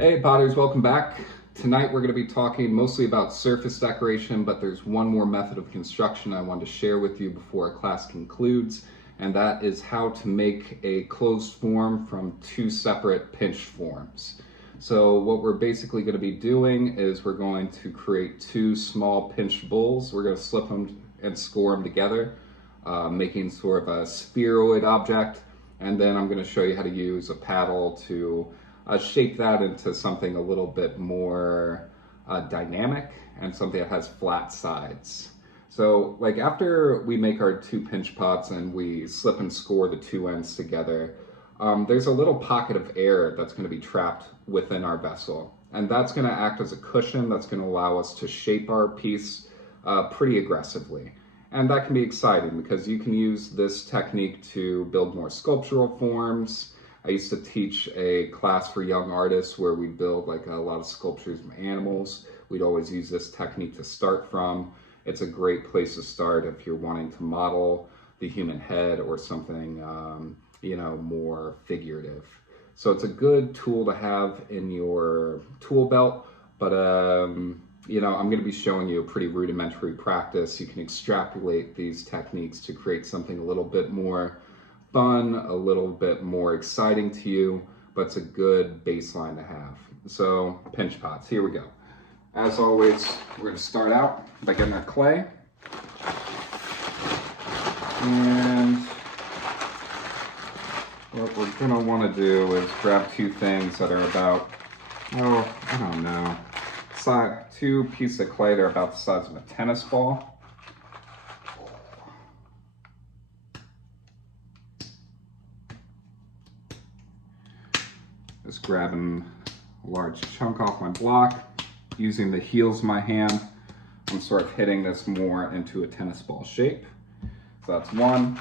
Hey potters, welcome back. Tonight we're going to be talking mostly about surface decoration, but there's one more method of construction I want to share with you before our class concludes, and that is how to make a closed form from two separate pinched forms. So what we're basically going to be doing is we're going to create two small pinched bowls. We're going to slip them and score them together, making sort of a spheroid object, and then I'm going to show you how to use a paddle to shape that into something a little bit more dynamic and something that has flat sides. So like after we make our two pinch pots and we slip and score the two ends together, there's a little pocket of air that's going to be trapped within our vessel. And that's going to act as a cushion that's going to allow us to shape our piece pretty aggressively. And that can be exciting because you can use this technique to build more sculptural forms. I used to teach a class for young artists where we build like a lot of sculptures of animals. We'd always use this technique to start from. It's a great place to start if you're wanting to model the human head or something, more figurative. So it's a good tool to have in your tool belt, but I'm going to be showing you a pretty rudimentary practice. You can extrapolate these techniques to create something a little bit more fun, a little bit more exciting to you, but it's a good baseline to have. So pinch pots, here we go. As always, we're going to start out by getting our clay. And what we're going to want to do is grab two things that are about, two pieces of clay that are about the size of a tennis ball. Just grabbing a large chunk off my block, using the heels of my hand. I'm sort of hitting this more into a tennis ball shape. So that's one.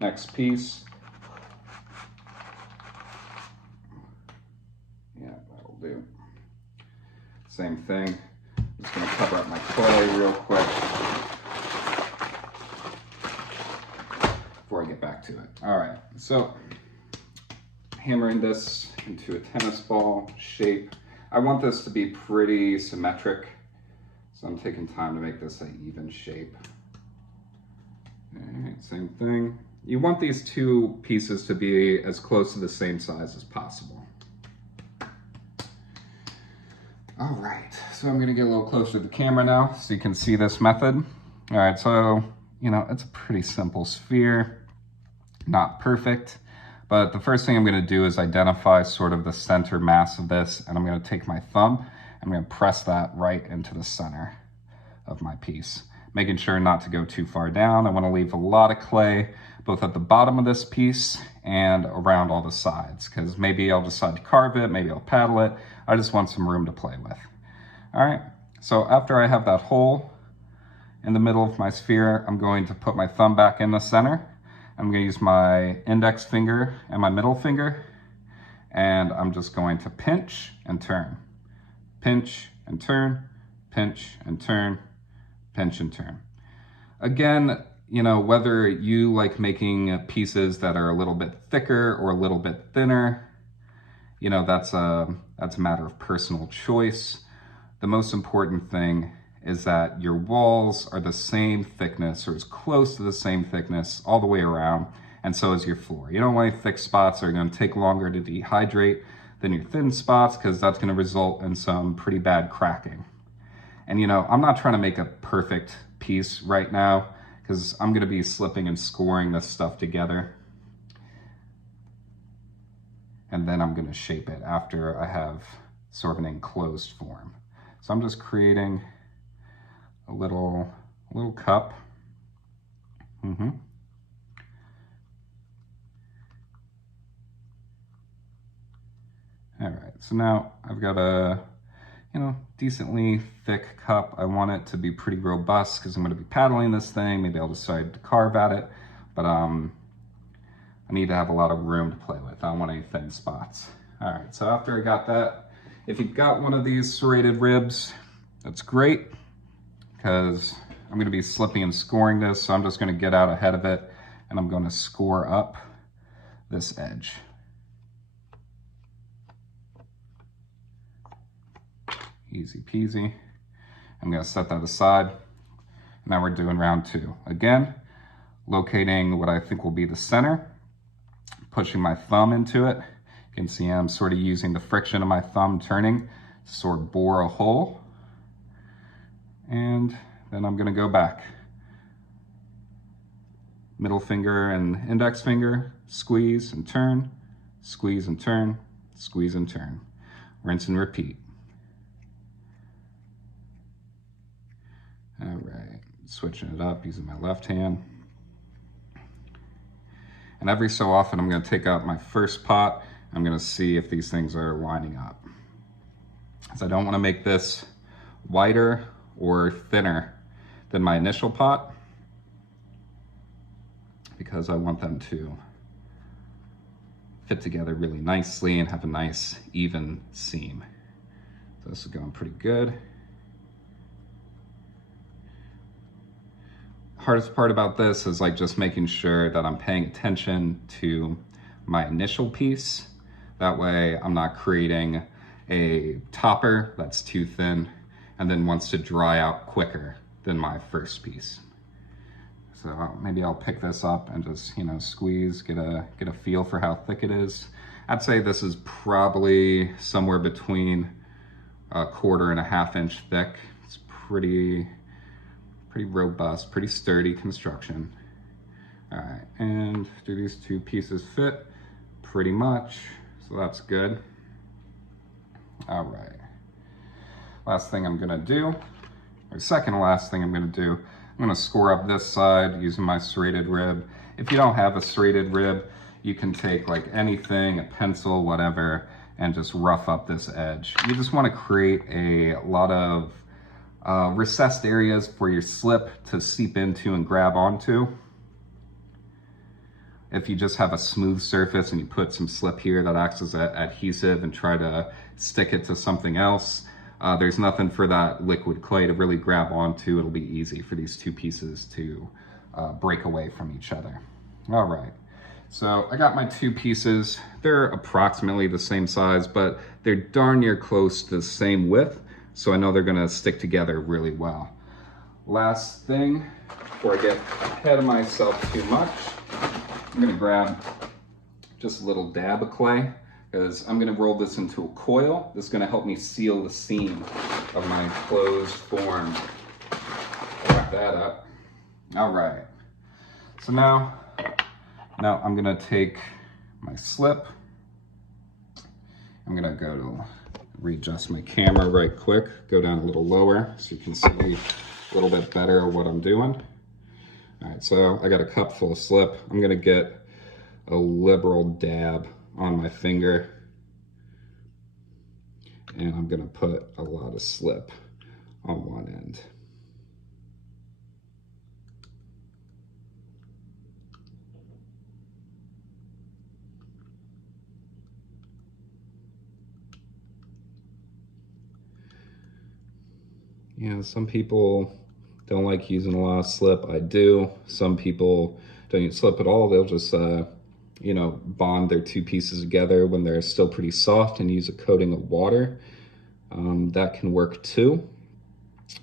Next piece. Yeah, that'll do. Same thing. Just gonna cover up my clay real quick before I get back to it. All right, so hammering this into a tennis ball shape. I want this to be pretty symmetric, so I'm taking time to make this an even shape. All right, same thing. You want these two pieces to be as close to the same size as possible. All right, so I'm gonna get a little closer to the camera now so you can see this method. All right, so, it's a pretty simple sphere, not perfect. But the first thing I'm going to do is identify sort of the center mass of this, and I'm going to take my thumb, I'm going to press that right into the center of my piece, making sure not to go too far down. I want to leave a lot of clay, both at the bottom of this piece and around all the sides, because maybe I'll decide to carve it, maybe I'll paddle it. I just want some room to play with. All right, so after I have that hole in the middle of my sphere, I'm going to put my thumb back in the center. I'm going to use my index finger and my middle finger, and I'm just going to pinch and turn. Pinch and turn, pinch and turn, pinch and turn. Again, whether you like making pieces that are a little bit thicker or a little bit thinner, that's a matter of personal choice. The most important thing is that your walls are the same thickness or as close to the same thickness all the way around, and so is your floor. You don't want any thick spots that are going to take longer to dehydrate than your thin spots, because that's going to result in some pretty bad cracking. And I'm not trying to make a perfect piece right now, because I'm going to be slipping and scoring this stuff together. And then I'm going to shape it after I have sort of an enclosed form. So I'm just creating a little cup. All right, so now I've got a, decently thick cup. I want it to be pretty robust because I'm going to be paddling this thing. Maybe I'll decide to carve at it, but I need to have a lot of room to play with. I don't want any thin spots. All right, so after I got that, if you've got one of these serrated ribs, that's great, because I'm going to be slipping and scoring this, so I'm just going to get out ahead of it, and I'm going to score up this edge. Easy peasy. I'm gonna set that aside. Now we're doing round 2. Again, locating what I think will be the center, pushing my thumb into it. You can see I'm sort of using the friction of my thumb turning to sort of bore a hole. And then I'm gonna go back. Middle finger and index finger, squeeze and turn, squeeze and turn, squeeze and turn. Rinse and repeat. All right, switching it up using my left hand. And every so often I'm gonna take out my first pot. I'm gonna see if these things are lining up. So I don't wanna make this wider or thinner than my initial pot because I want them to fit together really nicely and have a nice even seam. So this is going pretty good. Hardest part about this is like just making sure that I'm paying attention to my initial piece. That way I'm not creating a topper that's too thin and then wants to dry out quicker than my first piece. So maybe I'll pick this up and just, you know, squeeze, get a feel for how thick it is. I'd say this is probably somewhere between 1/4 and 1/2 inch thick. It's pretty robust, pretty sturdy construction. All right, and do these 2 pieces fit? Pretty much, so that's good. All right, last thing I'm gonna do, or second to last thing I'm gonna do, I'm gonna score up this side using my serrated rib. If you don't have a serrated rib, you can take like anything, a pencil, whatever, and just rough up this edge. You just wanna create a lot of recessed areas for your slip to seep into and grab onto. If you just have a smooth surface and you put some slip here that acts as adhesive and try to stick it to something else, there's nothing for that liquid clay to really grab onto. It'll be easy for these 2 pieces to break away from each other. All right, so I got my 2 pieces. They're approximately the same size, but they're darn near close to the same width. So I know they're gonna stick together really well. Last thing, before I get ahead of myself too much, I'm gonna grab just a little dab of clay because I'm gonna roll this into a coil. This is gonna help me seal the seam of my closed form. Wrap that up. All right, so now I'm gonna take my slip. I'm gonna go to readjust my camera right quick, go down a little lower so you can see a little bit better what I'm doing. All right, so I got a cup full of slip. I'm gonna get a liberal dab on my finger and I'm gonna put a lot of slip on one end. You know, some people don't like using a lot of slip. I do. Some people don't use slip at all. They'll just, you know, bond their 2 pieces together when they're still pretty soft and use a coating of water. That can work too.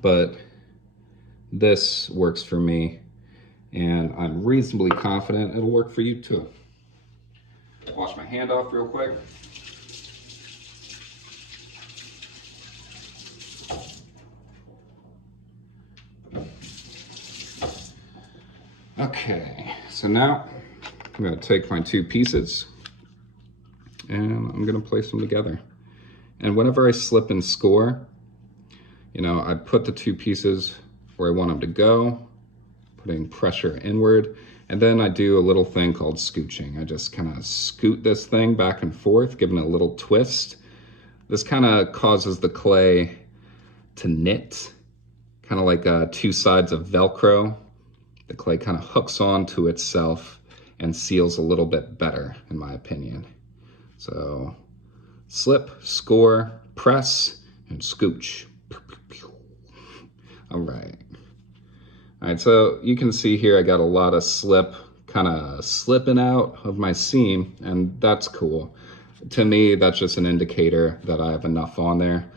But this works for me, and I'm reasonably confident it'll work for you too. Wash my hand off real quick. Okay, so now I'm gonna take my 2 pieces and I'm gonna place them together. And whenever I slip and score, you know, I put the 2 pieces where I want them to go, putting pressure inward, and then I do a little thing called scooching. I just kind of scoot this thing back and forth, giving it a little twist. This kind of causes the clay to knit, kind of like 2 sides of Velcro. The clay kind of hooks onto itself and seals a little bit better, in my opinion. So slip, score, press, and scooch. All right. All right, so you can see here I got a lot of slip kind of slipping out of my seam, and that's cool. To me, that's just an indicator that I have enough on there.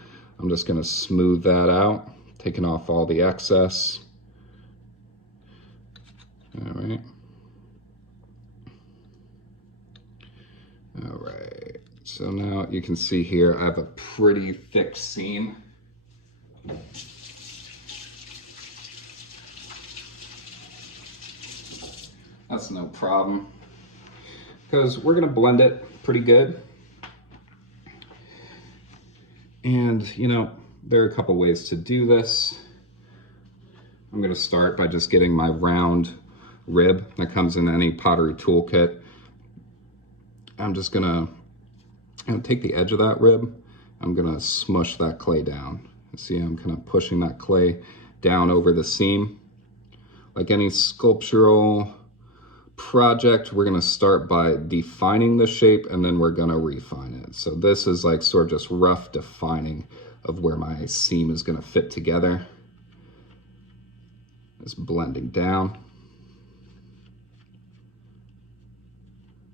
I'm just gonna smooth that out, taking off all the excess. All right. All right, so now you can see here I have a pretty thick seam. That's no problem, because we're gonna blend it pretty good. And you know, there are a couple ways to do this. I'm gonna start by just getting my round rib that comes in any pottery toolkit. I'm just gonna take the edge of that rib. I'm gonna smush that clay down. See, I'm kind of pushing that clay down over the seam. Like any sculptural project, we're gonna start by defining the shape and then we're gonna refine it. So this is like sort of just rough defining of where my seam is gonna fit together. It's blending down.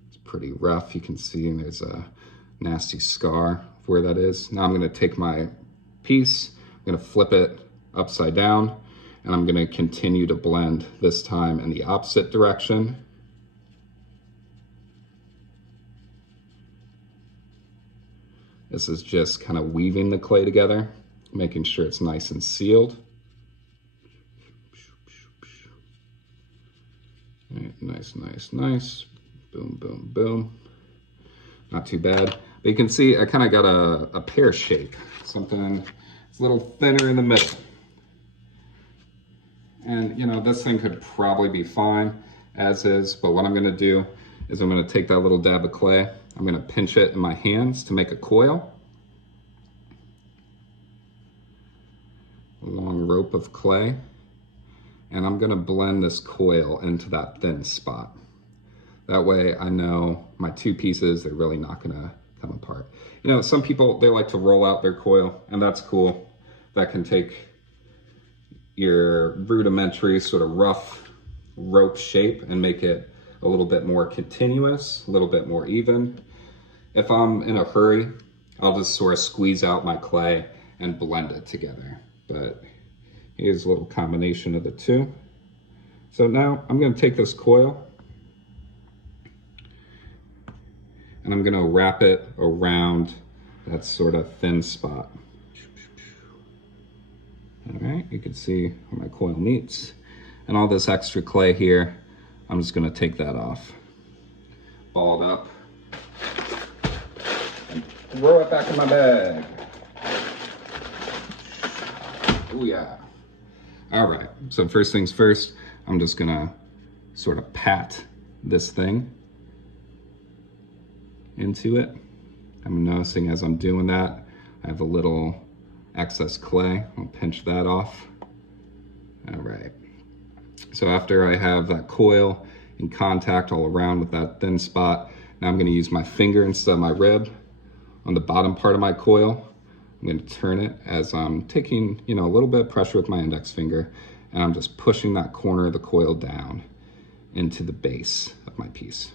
It's pretty rough. You can see there's a nasty scar of where that is. Now I'm gonna take my piece, I'm gonna flip it upside down, and I'm gonna continue to blend, this time in the opposite direction. This is just kind of weaving the clay together, making sure it's nice and sealed. Right, nice, nice, nice. Boom, boom, boom. Not too bad. But you can see I kind of got a pear shape, something it's a little thinner in the middle. And you know, this thing could probably be fine as is, but what I'm gonna do is I'm gonna take that little dab of clay, I'm gonna pinch it in my hands to make a coil. A long rope of clay. And I'm gonna blend this coil into that thin spot. That way I know my two pieces, they're really not gonna come apart. You know, some people, they like to roll out their coil, and that's cool. That can take your rudimentary sort of rough rope shape and make it a little bit more continuous, a little bit more even. If I'm in a hurry, I'll just sort of squeeze out my clay and blend it together. But here's a little combination of the two. So now I'm gonna take this coil and I'm gonna wrap it around that sort of thin spot. All right, you can see where my coil meets. And all this extra clay here, I'm just gonna take that off. Ball it up and throw it back in my bag. Oh yeah. All right, so first things first, I'm just gonna sort of pat this thing into it. I'm noticing as I'm doing that, I have a little excess clay. I'll pinch that off. All right. So after I have that coil in contact all around with that thin spot, now I'm gonna use my finger instead of my rib on the bottom part of my coil. I'm gonna turn it as I'm taking, you know, a little bit of pressure with my index finger, and I'm just pushing that corner of the coil down into the base of my piece.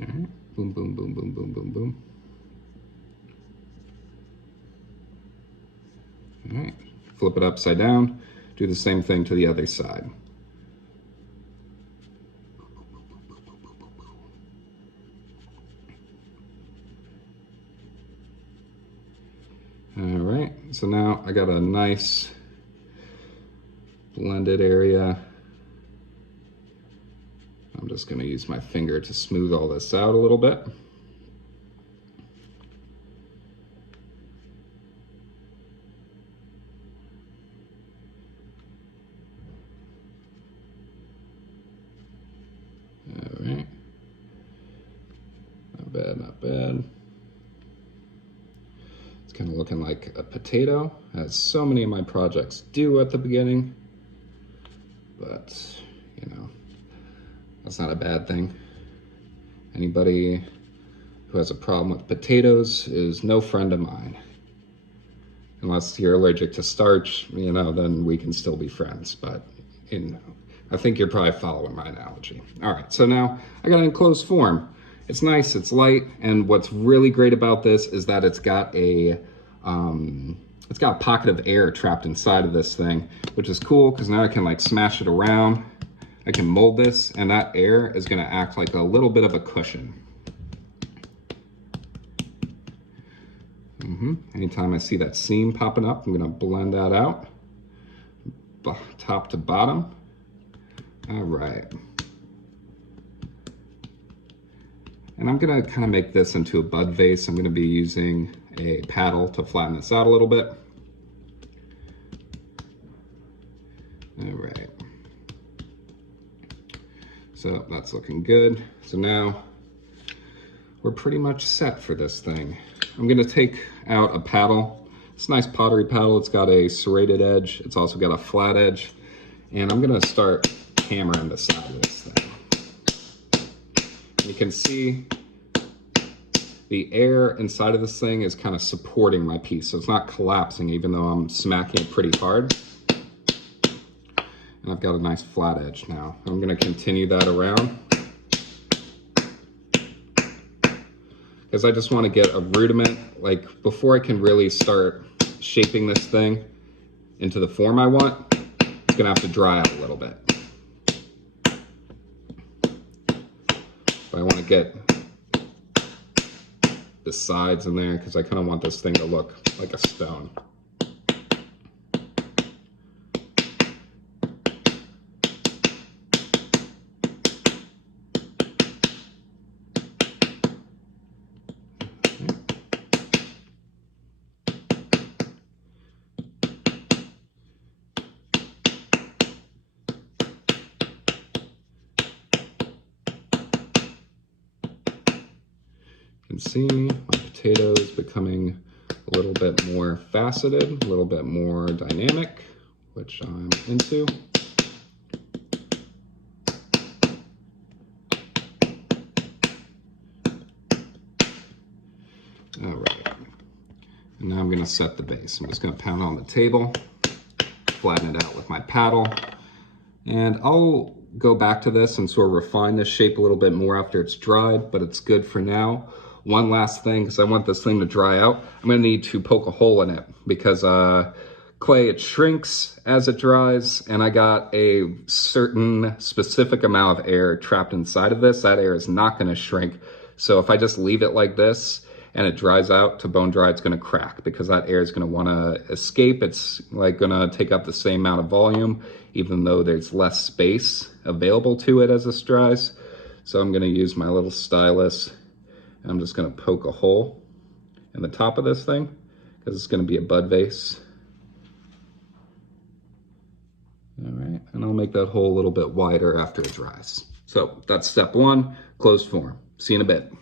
All right, boom, boom, boom, boom, boom, boom, boom. All right, flip it upside down, do the same thing to the other side. All right, so now I got a nice blended area. I'm just gonna use my finger to smooth all this out a little bit. All right, not bad, not bad. It's kind of looking like a potato, as so many of my projects do at the beginning, but you know, that's not a bad thing. Anybody who has a problem with potatoes is no friend of mine. Unless you're allergic to starch, you know, then we can still be friends, but you know, I think you're probably following my analogy. All right, so now I got an enclosed form. It's nice, it's light, and what's really great about this is that it's got a it's got a pocket of air trapped inside of this thing, which is cool because now I can like smash it around. I can mold this, and that air is going to act like a little bit of a cushion. Anytime I see that seam popping up, I'm going to blend that out, top to bottom. All right. And I'm going to kind of make this into a bud vase. I'm going to be using a paddle to flatten this out a little bit. All right. So that's looking good. So now we're pretty much set for this thing. I'm going to take out a paddle. It's a nice pottery paddle. It's got a serrated edge. It's also got a flat edge. And I'm going to start hammering the side of this thing. You can see the air inside of this thing is kind of supporting my piece, so it's not collapsing even though I'm smacking it pretty hard. And I've got a nice flat edge now. I'm going to continue that around because I just want to get a rudiment, like before I can really start shaping this thing into the form I want, it's going to have to dry out a little bit. I want to get the sides in there because I kind of want this thing to look like a stone. You can see my potato is becoming a little bit more faceted, a little bit more dynamic, which I'm into. All right, and now I'm going to set the base. I'm just going to pound on the table, flatten it out with my paddle, and I'll go back to this and sort of refine this shape a little bit more after it's dried, but it's good for now. One last thing, because I want this thing to dry out, I'm going to need to poke a hole in it because clay, it shrinks as it dries, and I got a certain specific amount of air trapped inside of this. That air is not going to shrink. So if I just leave it like this and it dries out to bone dry, it's going to crack because that air is going to want to escape. It's like going to take up the same amount of volume, even though there's less space available to it as this dries. So I'm going to use my little stylus. I'm just going to poke a hole in the top of this thing because it's going to be a bud vase. All right, and I'll make that hole a little bit wider after it dries. So that's step one, closed form. See you in a bit.